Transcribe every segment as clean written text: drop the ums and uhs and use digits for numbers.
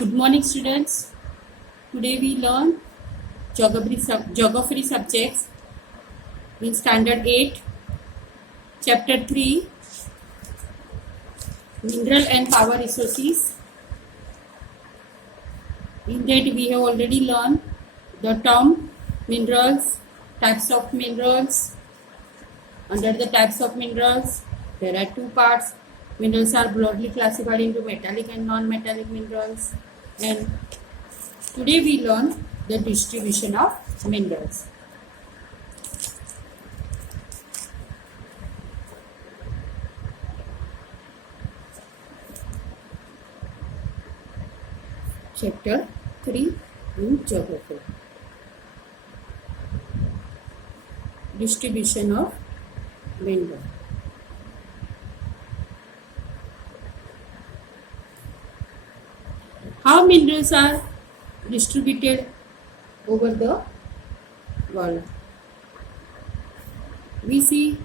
Good morning, students. Today we learn geography subjects in Standard 8, Chapter 3, Mineral and Power Resources. In that we have already learned the term minerals, types of minerals. Under the types of minerals, there are two parts. Minerals are broadly classified into metallic and non-metallic minerals. And today we learn the distribution of minerals. Chapter 3 in Geography. Distribution of minerals. How minerals are distributed over the world? We see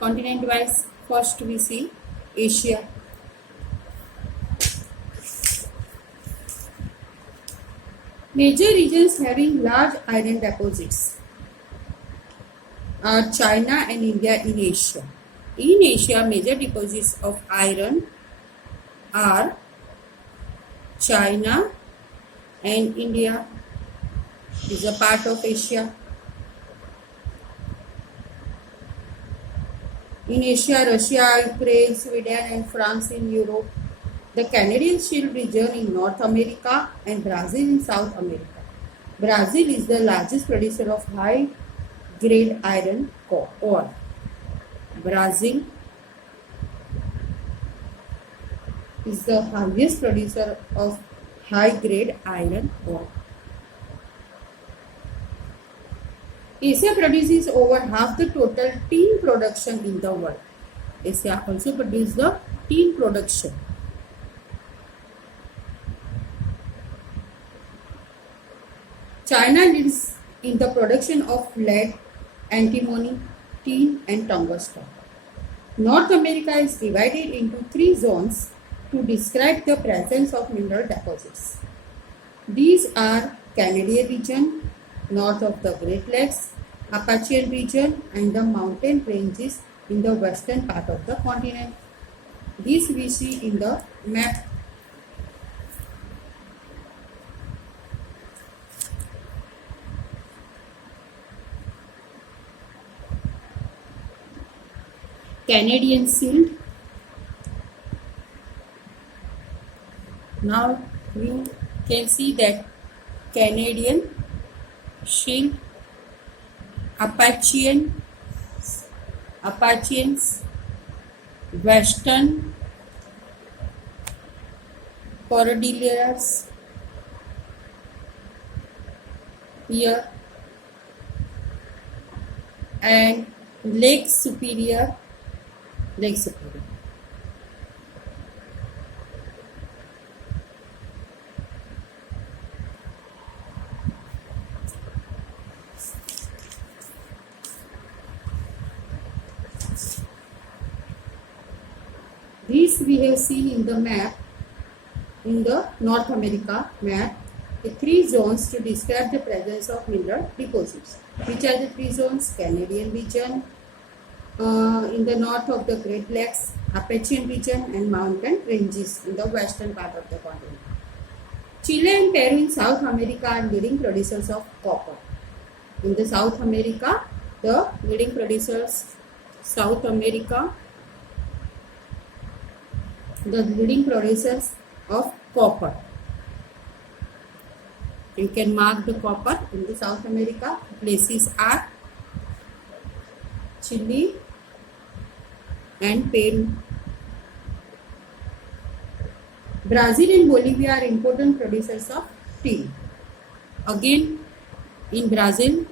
continent wise. First we see Asia. Major regions having large iron deposits are China and India in Asia. In Asia, major deposits of iron are China and India is a part of Asia. In Asia, Russia, Ukraine, Sweden and France in Europe. The Canadian Shield region in North America and Brazil in South America. Brazil is the largest producer of high-grade iron ore. Brazil is the highest producer of high-grade iron ore. Asia produces over half the total tin production in the world. Asia also produces the tin production. China leads in the production of lead, antimony, tin and tungsten. North America is divided into three zones to describe the presence of mineral deposits. These are Canadian region, north of the Great Lakes, Appalachian region and the mountain ranges in the western part of the continent. This we see in the map. Canadian Shield. Now you can see that Canadian Shield, Appalachians, Western Cordilleras here and Lake Superior. These we have seen in the map, in the North America map, the three zones to describe the presence of mineral deposits. Which are the three zones? Canadian region, in the north of the Great Lakes, Appalachian region and mountain ranges in the western part of the continent. Chile and Peru in South America are leading producers of copper. In the South America, the leading producers, the leading producers of copper. You can mark the copper in the South America. Places are Chile and Peru. Brazil and Bolivia are important producers of tin. Again, in Brazil,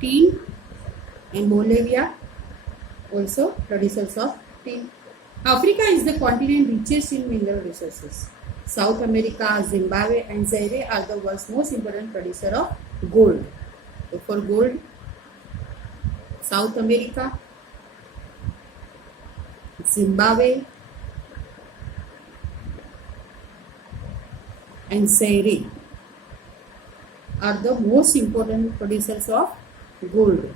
tin and Bolivia also producers of tin. Africa is the continent richest in mineral resources. South America, Zimbabwe and Zaire are the world's most important producer of gold. So for gold, South America, Zimbabwe, and Zaire are the most important producers of gold.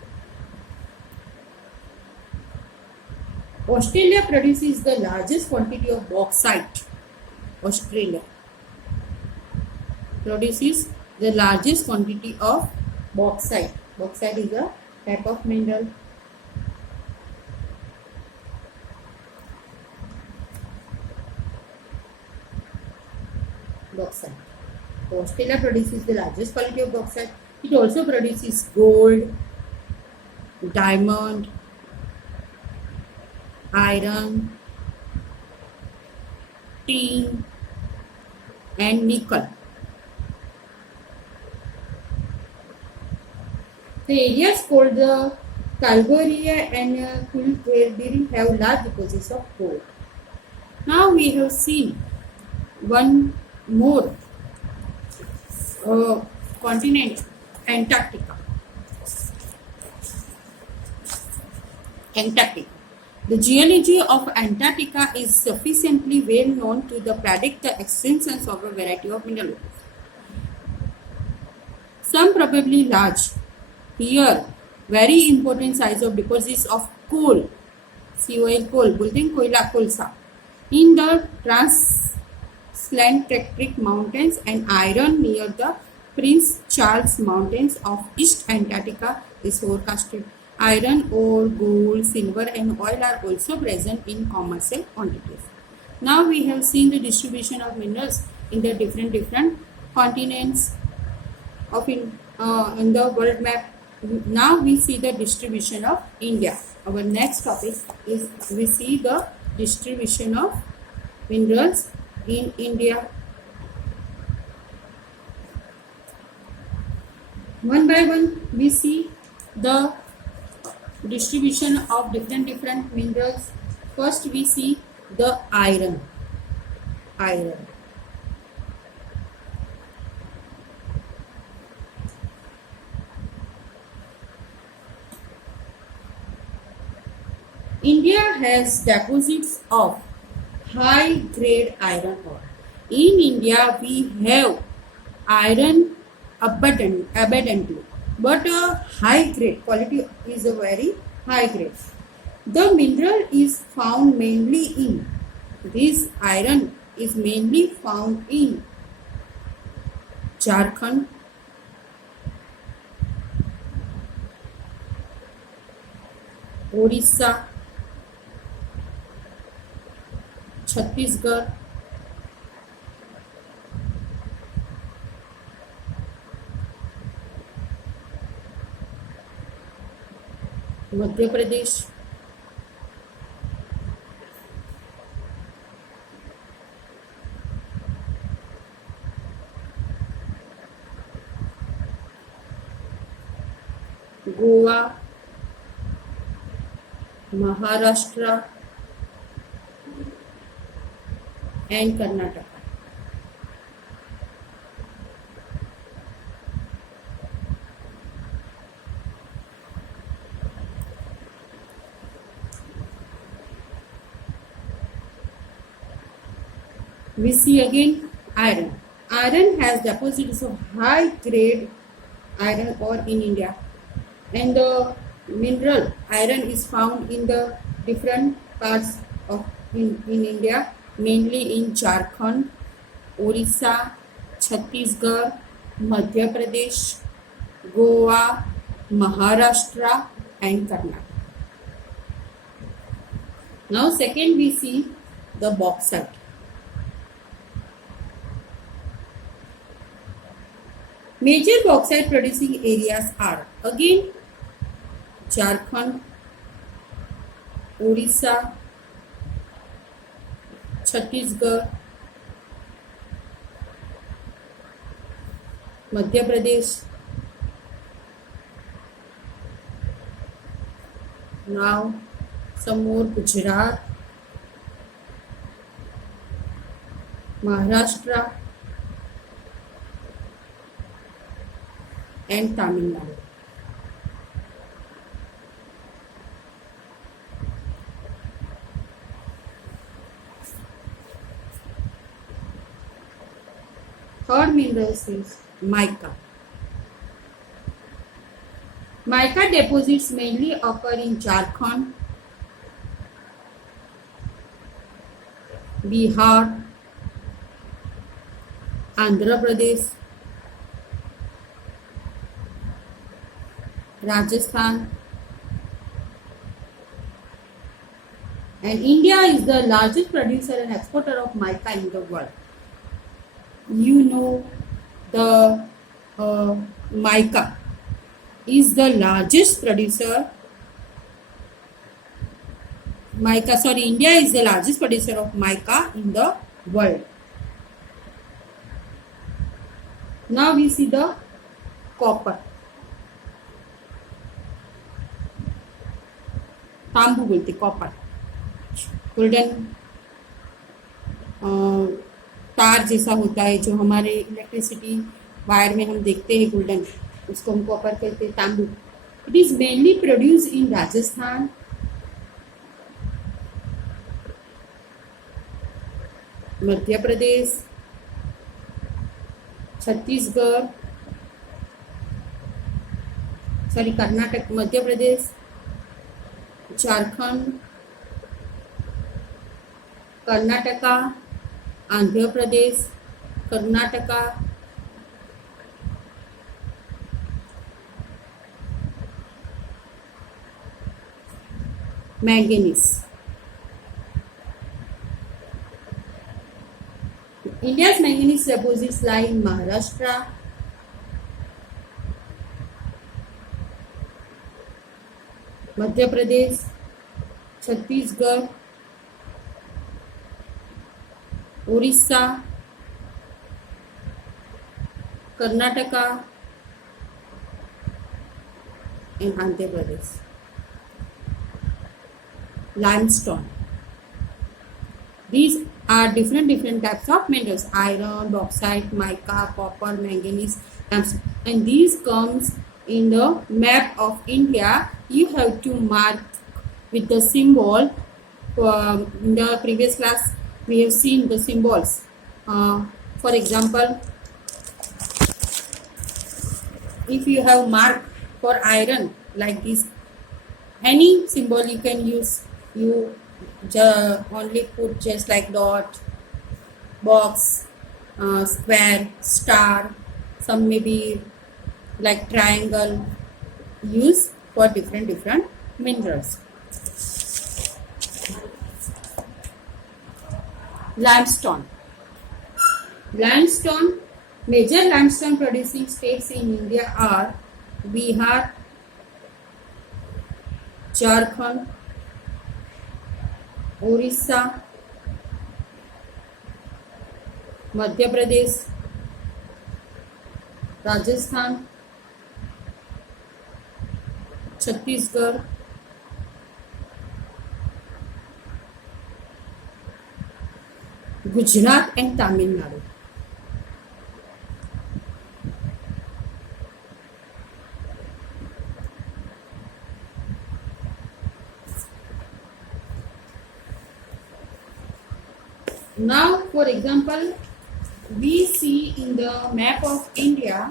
Australia produces the largest quantity of bauxite. Australia produces the largest quantity of bauxite. Bauxite is a type of mineral. Bauxite. So Australia produces the largest quality of bauxite. It also produces gold, diamond, iron, tin, and nickel. The areas called the Kalgoorlie and Kulgerdiri have large deposits of gold. Now we have seen one more continent, Antarctica. Antarctica. The geology of Antarctica is sufficiently well known to predict the existence of a variety of minerals. Some probably large. Here, very important size of deposits of coal, COL coal, बोलते हैं कोयला कोलसा, in the Transatlantic Mountains and iron near the Prince Charles Mountains of East Antarctica is forecasted. Iron ore, gold, silver and oil are also present in commercial quantities. Now we have seen the distribution of minerals in the different continents of in the world map. Now we see the distribution of India. Our next topic is we see the distribution of minerals in India. One by one we see the distribution of different minerals. First we see the iron. India has deposits of high grade iron ore. In India we have iron abundantly, but a high grade quality is a very high grade. The mineral is found mainly in this iron is mainly found in Jharkhand, Odisha, Chhattisgarh, Madhya Pradesh, Goa, Maharashtra and Karnataka. We see again iron. Iron has deposits of high grade iron ore in India, and the mineral iron is found in the different parts of in India, mainly in Jharkhand, Odisha, Chhattisgarh, Madhya Pradesh, Goa, Maharashtra and Karnataka. Now second we see the bauxite. Major bauxite producing areas are again Jharkhand, Odisha, Chhattisgarh, Madhya Pradesh. Now some more Gujarat, Maharashtra and Tamil Nadu. Third minerals is mica. Mica deposits mainly occur in Jharkhand, Bihar, Andhra Pradesh, Rajasthan, and India is the largest producer and exporter of mica in the world. You know, the mica is the largest producer. India is the largest producer of mica in the world. Now we see the copper. तांबू बोलते copper. Golden तार जैसा होता है जो हमारे electricity wire में हम देखते हैं गोल्डन, उसको हम कॉपर कहते हैं, तांबू. It is mainly produce in Rajasthan, Madhya Pradesh, Chhattisgarh, Karnataka, Madhya Pradesh, Jharkhand, Karnataka, Andhra Pradesh, Karnataka, manganese. India's manganese deposits lie in Maharashtra, Madhya Pradesh, Chhattisgarh, Orissa, Karnataka and Andhra Pradesh. Limestone. These are different types of minerals: iron, bauxite, mica, copper, manganese, and these comes in the map of India. You have to mark with the symbol. In the previous class we have seen the symbols. For example, if you have mark for iron like this, any symbol you can use. You only put just like dot, box, square, star, some maybe like triangle, use for different minerals. Limestone. Major limestone producing states in India are Bihar, Jharkhand, Orissa, Madhya Pradesh, Rajasthan, Chhattisgarh, Gujarat and Tamil Nadu. Now, for example, we see in the map of India,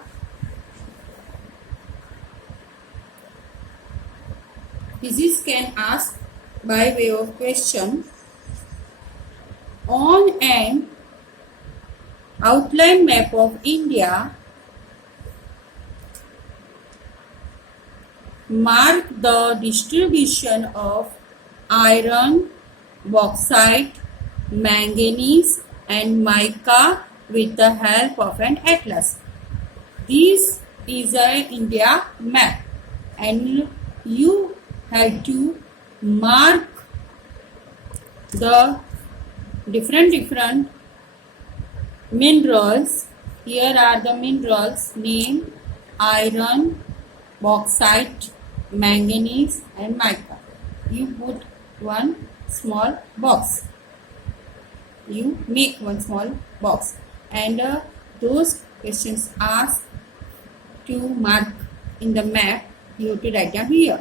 physics can ask by way of question, on an outline map of India, mark the distribution of iron, bauxite, manganese and mica with the help of an atlas. This is an India map and you have to mark the different minerals. Here are the minerals name: iron, bauxite, manganese and mica. You put one small box. You make one small box and those questions asked to mark in the map, you have to write down here.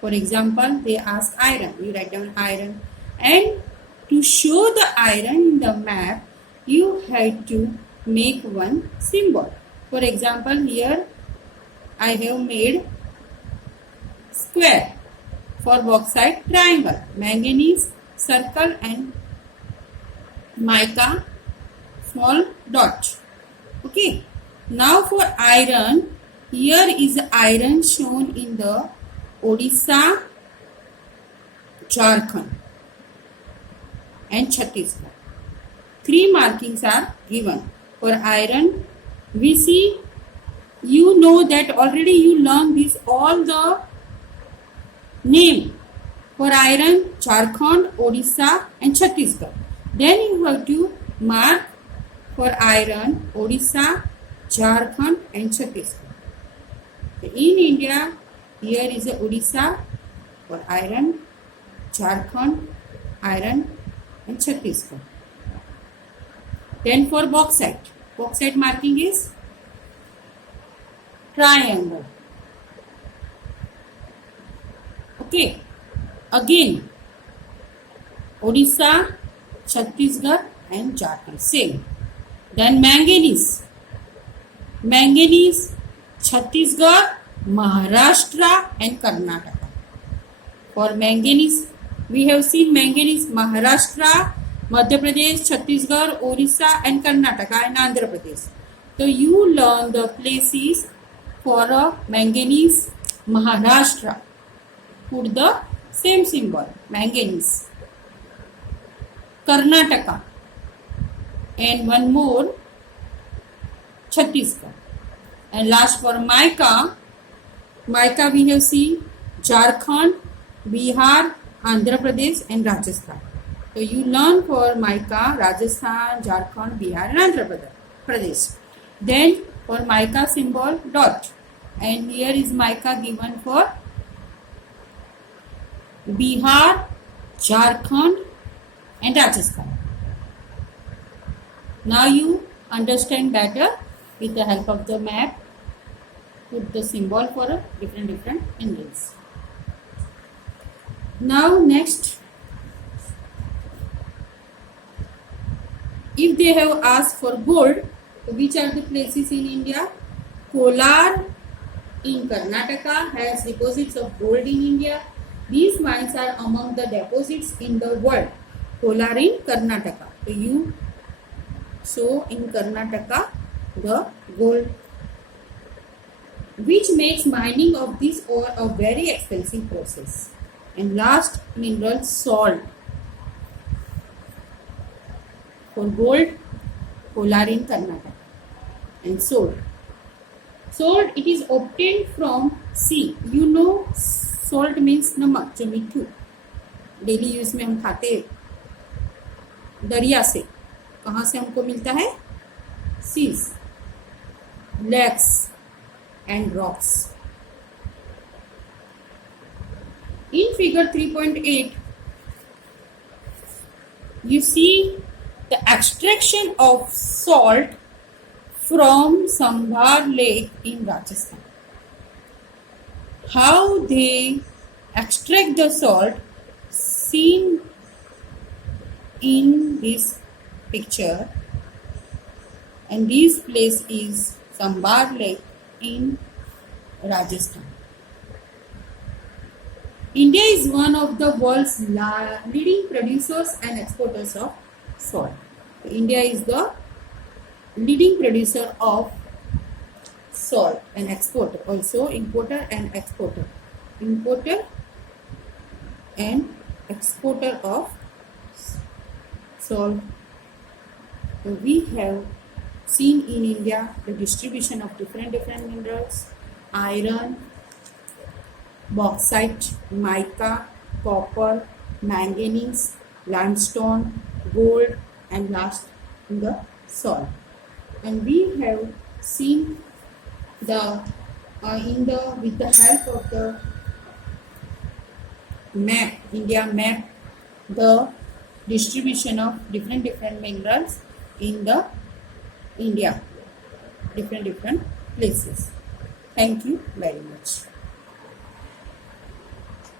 For example, they ask iron, you write down iron, and to show the iron in the map you have to make one symbol. For example, here I have made square. For bauxite, triangle. Manganese, circle, and mica, small dot. Okay. Now for iron, here is iron shown in the Odisha, Jharkhand and Chhattisgarh. 3 markings are given. For iron, we see, you know that already you learned this, all the name. For iron, Jharkhand, Odisha and Chhattisgarh. Then you have to mark for iron, Odisha, Jharkhand and Chhattisgarh. In India, here is Odisha for iron, Jharkhand, iron and Chhattisgarh. Then for bauxite marking is triangle. Okay. Again, Odisha, Chhattisgarh and Jharkhand. Same. Then manganese, Chhattisgarh, Maharashtra and Karnataka. For manganese, we have seen manganese, Maharashtra, Madhya Pradesh, Chhattisgarh, Orissa and Karnataka and Andhra Pradesh. So you learn the places for manganese, Maharashtra. Put the same symbol, manganese. Karnataka. And one more, Chhattisgarh. And last for mica we have seen Jharkhand, Bihar, Andhra Pradesh and Rajasthan. So you learn for mica, Rajasthan, Jharkhand, Bihar and Andhra Pradesh. Then for mica symbol, dot. And here is mica given for Bihar, Jharkhand and Rajasthan. Now you understand better with the help of the map. Put the symbol for different minerals. Now next, if they have asked for gold, which are the places in India? Kolar in Karnataka has deposits of gold in India. These mines are among the deposits in the world. Kolar in Karnataka. So you show in Karnataka the gold, which makes mining of this ore a very expensive process. And last mineral, salt. For gold, Kolar in Karnataka. And salt. Salt, it is obtained from sea. You know salt means नमक, जो मीठू daily use में हम खाते दरिया से. कहाँ से हमको मिलता है? Seas, lakes and rocks. In figure 3.8, you see the extraction of salt from Sambhar Lake in Rajasthan. How they extract the salt seen in this picture, and this place is Sambhar Lake in Rajasthan. India is one of the world's leading producers and exporters of salt. India is the leading producer of salt and exporter, also importer and exporter. Importer and exporter of salt. So we have seen in India the distribution of different minerals: iron, bauxite, mica, copper, manganese, limestone, gold, and last the salt. And we have seen with the help of the map, India map, the distribution of different minerals in the India, different places. Thank you very much.